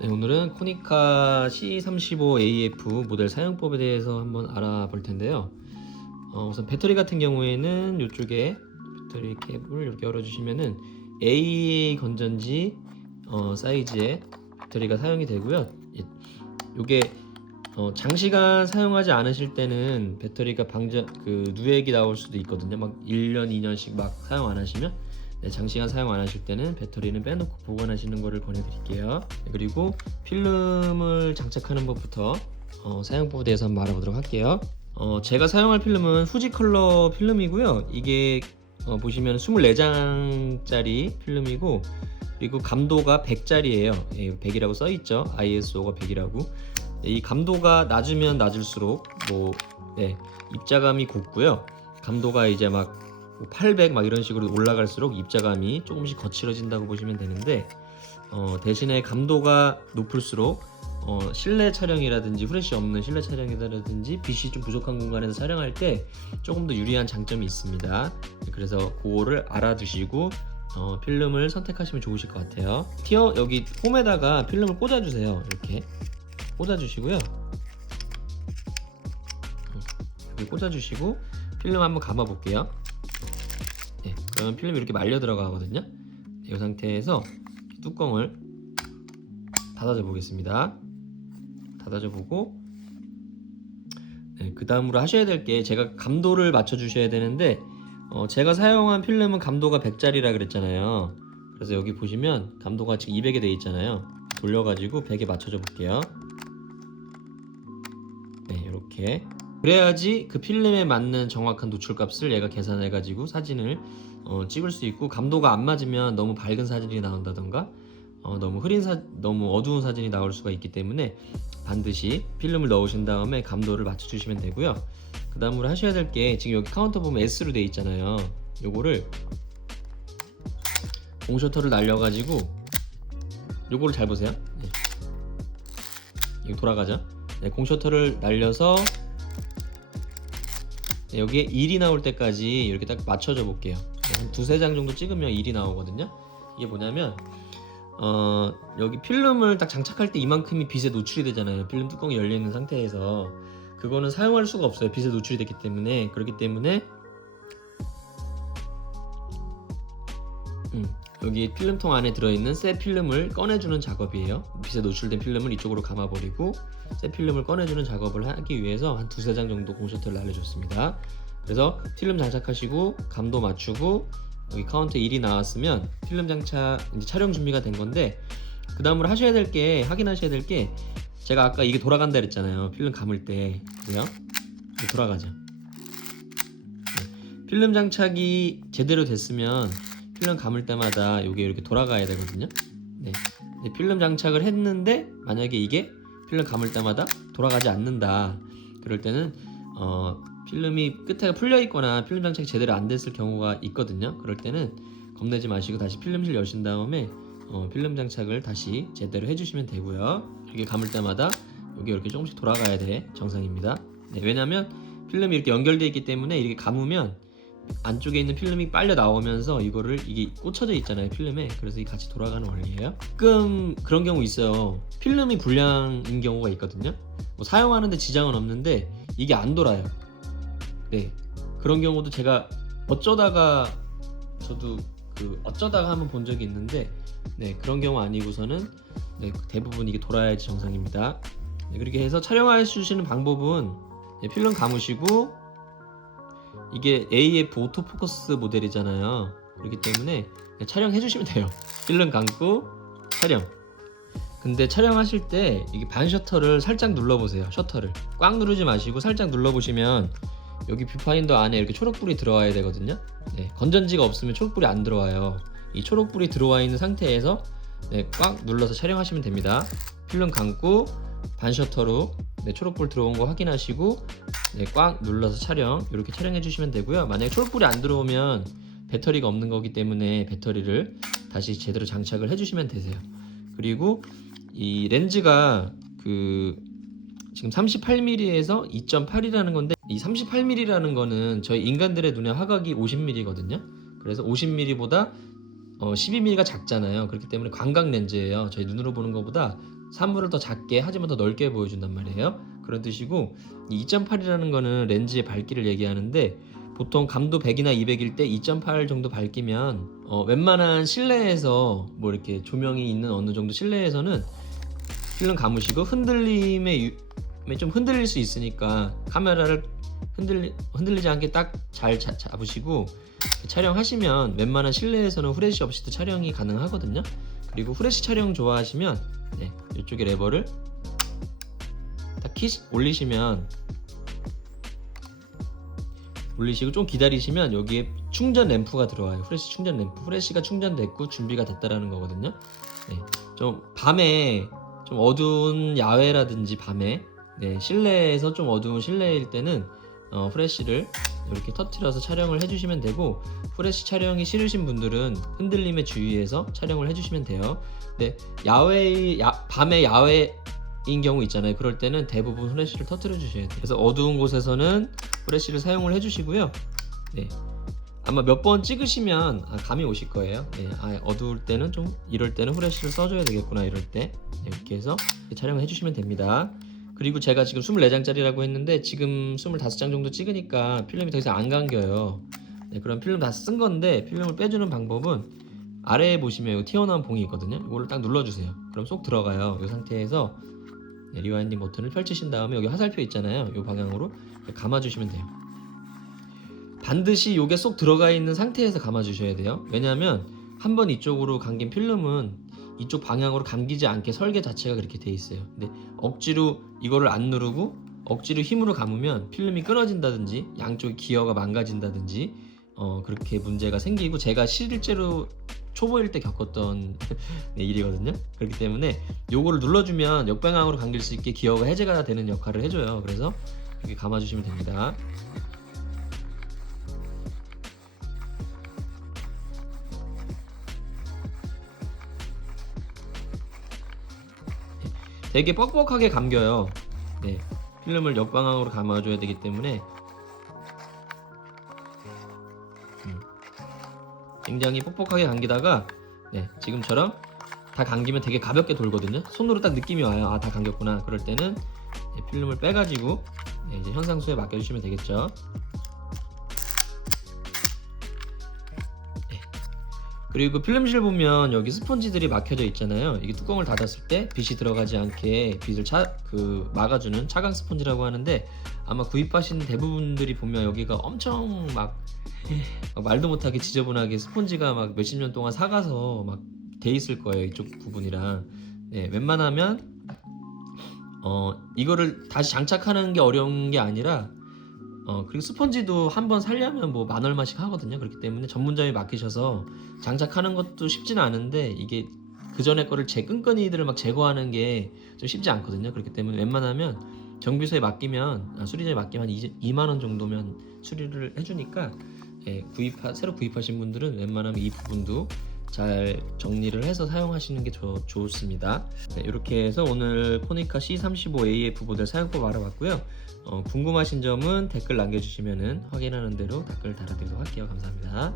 네, 오늘은 코니카 C35AF 모델 사용법에 대해서 한번 알아볼 텐데요. 우선 배터리 같은 경우에는 이쪽에 배터리 캡을 이렇게 열어주시면은 AA 건전지 사이즈의 배터리가 사용이 되고요. 이게 장시간 사용하지 않으실 때는 배터리가 누액이 나올 수도 있거든요. 막 1년, 2년씩 막 사용 안 하시면, 네, 장시간 사용 안 하실 때는 배터리는 빼놓고 보관하시는 것을 권해드릴게요. 네, 그리고 필름을 장착하는 법부터 사용법에 대해서 한번 알아보도록 할게요. 제가 사용할 필름은 후지 컬러 필름이고요. 이게 보시면 24장짜리 필름이고, 그리고 감도가 100짜리예요. 100이라고 써있죠. ISO가 100이라고. 이 감도가 낮으면 낮을수록 입자감이 곱고요. 감도가 이제 막 800 막 이런 식으로 올라갈수록 입자감이 조금씩 거칠어진다고 보시면 되는데, 대신에 감도가 높을수록 실내 촬영이라든지 후레쉬 없는 실내 촬영이라든지 빛이 좀 부족한 공간에서 촬영할 때 조금 더 유리한 장점이 있습니다. 그래서 그거를 알아두시고 필름을 선택하시면 좋으실 것 같아요. 여기 홈에다가 필름을 꽂아주세요. 이렇게 꽂아주시고요. 여기 꽂아주시고 필름 한번 감아 볼게요. 네, 그러면 필름이 이렇게 말려 들어가거든요. 이 상태에서 뚜껑을 닫아줘 보겠습니다. 닫아줘 보고, 네, 그 다음으로 하셔야 될 게, 제가 감도를 맞춰 주셔야 되는데, 제가 사용한 필름은 감도가 100짜리라 그랬잖아요. 그래서 여기 보시면 감도가 지금 200에 돼 있잖아요. 돌려가지고 100에 맞춰줘 볼게요. 네, 이렇게. 그래야지 그 필름에 맞는 정확한 노출값을 얘가 계산해가지고 사진을 찍을 수 있고, 감도가 안 맞으면 너무 밝은 사진이 나온다던가 너무 어두운 사진이 나올 수가 있기 때문에 반드시 필름을 넣으신 다음에 감도를 맞춰주시면 되고요. 그 다음으로 하셔야 될 게, 지금 여기 카운터 보면 S로 되어 있잖아요. 요거를 공셔터를 날려가지고, 요거를 잘 보세요. 네. 이거 돌아가죠. 네, 공셔터를 날려서 여기에 1이 나올 때까지 이렇게 딱 맞춰줘 볼게요. 한 두세 장 정도 찍으면 1이 나오거든요. 이게 뭐냐면 여기 필름을 딱 장착할 때 이만큼이 빛에 노출이 되잖아요. 필름 뚜껑이 열려 있는 상태에서 그거는 사용할 수가 없어요. 빛에 노출이 됐기 때문에. 그렇기 때문에 여기 필름통 안에 들어있는 새 필름을 꺼내주는 작업이에요. 빛에 노출된 필름을 이쪽으로 감아버리고 새 필름을 꺼내주는 작업을 하기 위해서 한 두세 장 정도 공셔터를 날려줬습니다. 그래서 필름 장착하시고 감도 맞추고 여기 카운트 1이 나왔으면 필름 장착, 이제 촬영 준비가 된 건데, 그 다음으로 확인하셔야 될 게, 제가 아까 이게 돌아간다 그랬잖아요. 필름 감을 때. 그죠? 이게 돌아가죠. 네. 필름 장착이 제대로 됐으면 필름 감을 때마다 이게 이렇게 돌아가야 되거든요. 네. 필름 장착을 했는데 만약에 이게 필름 감을 때마다 돌아가지 않는다, 그럴 때는 필름이 끝에가 풀려 있거나 필름 장착이 제대로 안 됐을 경우가 있거든요. 그럴 때는 겁내지 마시고 다시 필름실 여신 다음에 필름 장착을 다시 제대로 해주시면 되고요. 이게 감을 때마다 이게 이렇게 조금씩 돌아가야 돼 정상입니다. 네, 왜냐면 필름이 이렇게 연결되어 있기 때문에 이렇게 감으면 안쪽에 있는 필름이 빨려 나오면서 이게 꽂혀져 있잖아요, 필름에. 그래서 이게 같이 돌아가는 원리예요. 가끔 그런 경우 있어요. 필름이 불량인 경우가 있거든요. 사용하는데 지장은 없는데 이게 안 돌아요. 네, 그런 경우도 제가 저도 어쩌다가 한번 본 적이 있는데, 네, 그런 경우 아니고서는 대부분 이게 돌아야지 정상입니다. 네, 그렇게 해서 촬영해 주시는 방법은, 필름 감으시고, 이게 AF 오토포커스 모델이잖아요. 그렇기 때문에 촬영해 주시면 돼요. 필름 감고 촬영. 근데 촬영하실 때 이게 반 셔터를 살짝 눌러보세요. 셔터를 꽉 누르지 마시고 살짝 눌러보시면 여기 뷰파인더 안에 이렇게 초록불이 들어와야 되거든요. 네, 건전지가 없으면 초록불이 안 들어와요. 이 초록불이 들어와 있는 상태에서 꽉 눌러서 촬영하시면 됩니다. 필름 감고 반 셔터로 초록불 들어온 거 확인하시고 꽉 눌러서 이렇게 촬영해 주시면 되고요. 만약에 초록불이 안 들어오면 배터리가 없는 거기 때문에 배터리를 다시 제대로 장착을 해 주시면 되세요. 그리고 이 렌즈가 지금 38mm에서 2.8이라는 건데, 이 38mm라는 거는 저희 인간들의 눈의 화각이 50mm거든요. 그래서 50mm보다 12mm가 작잖아요. 그렇기 때문에 광각 렌즈예요. 저희 눈으로 보는 것보다 사물을 더 작게 하지만 더 넓게 보여준단 말이에요. 그런 뜻이고, 이 2.8이라는 거는 렌즈의 밝기를 얘기하는데, 보통 감도 100이나 200일 때 2.8 정도 밝기면 웬만한 실내에서 뭐 이렇게 조명이 있는 어느 정도 실내에서는 필름 감으시고 흔들림에 좀 흔들릴 수 있으니까 카메라를 흔들리지 않게 딱 잘 잡으시고 촬영하시면 웬만한 실내에서는 후레쉬 없이도 촬영이 가능하거든요. 그리고 후레쉬 촬영 좋아하시면 이쪽에 레버를 딱 올리시고 좀 기다리시면 여기에 충전 램프가 들어와요. 후레쉬 충전 램프. 후레쉬가 충전됐고 준비가 됐다라는 거거든요. 좀 밤에 좀 어두운 야외라든지 밤에 실내에서 좀 어두운 실내일 때는 후레쉬를 이렇게 터트려서 촬영을 해주시면 되고, 후레쉬 촬영이 싫으신 분들은 흔들림에 주의해서 촬영을 해주시면 돼요. 밤에 야외인 경우 있잖아요. 그럴 때는 대부분 후레쉬를 터트려 주셔야 돼요. 그래서 어두운 곳에서는 후레쉬를 사용을 해주시고요. 아마 몇 번 찍으시면 감이 오실 거예요. 어두울 때는 좀 이럴 때는 후레쉬를 써줘야 되겠구나 이럴 때 이렇게 해서 촬영을 해주시면 됩니다. 그리고 제가 지금 24장짜리라고 했는데 지금 25장 정도 찍으니까 필름이 더 이상 안 감겨요. 그럼 필름 다 쓴 건데 필름을 빼주는 방법은 아래에 보시면 튀어나온 봉이 있거든요. 이거를 딱 눌러주세요. 그럼 쏙 들어가요. 이 상태에서 리와인딩 버튼을 펼치신 다음에 여기 화살표 있잖아요. 이 방향으로 감아주시면 돼요. 반드시 이게 쏙 들어가 있는 상태에서 감아주셔야 돼요. 왜냐하면 한번 이쪽으로 감긴 필름은 이쪽 방향으로 감기지 않게 설계 자체가 그렇게 돼 있어요. 근데 억지로 이거를 안 누르고 억지로 힘으로 감으면 필름이 끊어진다든지 양쪽 기어가 망가진다든지 그렇게 문제가 생기고, 제가 실제로 초보일 때 겪었던 일이거든요. 그렇기 때문에 요거를 눌러주면 역방향으로 감길 수 있게 기어가 해제가 되는 역할을 해줘요. 그래서 이렇게 감아주시면 됩니다. 되게 뻑뻑하게 감겨요. 필름을 역방향으로 감아줘야 되기 때문에 굉장히 뻑뻑하게 감기다가 지금처럼 다 감기면 되게 가볍게 돌거든요. 손으로 딱 느낌이 와요. 다 감겼구나. 그럴 때는 필름을 빼가지고 이제 현상수에 맡겨주시면 되겠죠. 그리고 필름실 보면 여기 스펀지들이 막혀져 있잖아요. 이게 뚜껑을 닫았을 때 빛이 들어가지 않게 빛을 막아주는 차광 스펀지라고 하는데, 아마 구입하신 대부분들이 보면 여기가 엄청 막 말도 못하게 지저분하게 스펀지가 막 몇십 년 동안 삭아서 막 돼 있을 거예요. 이쪽 부분이랑. 웬만하면 이거를 다시 장착하는 게 어려운 게 아니라 그리고 스펀지도 한번 살려면 뭐 만 얼마씩 하거든요. 그렇기 때문에 전문점에 맡기셔서 장착하는 것도 쉽지는 않은데, 이게 그 전에 거를 끈끈이들을 막 제거하는 게 좀 쉽지 않거든요. 그렇기 때문에 웬만하면 정비소에 맡기면 수리점에 맡기면 한 2만 원 정도면 수리를 해주니까 새로 구입하신 분들은 웬만하면 이 부분도 잘 정리를 해서 사용하시는 게 좋습니다. 이렇게 해서 오늘 코니카 C35AF 모델 사용법 알아봤고요. 궁금하신 점은 댓글 남겨주시면 확인하는 대로 댓글 달아드리도록 할게요. 감사합니다.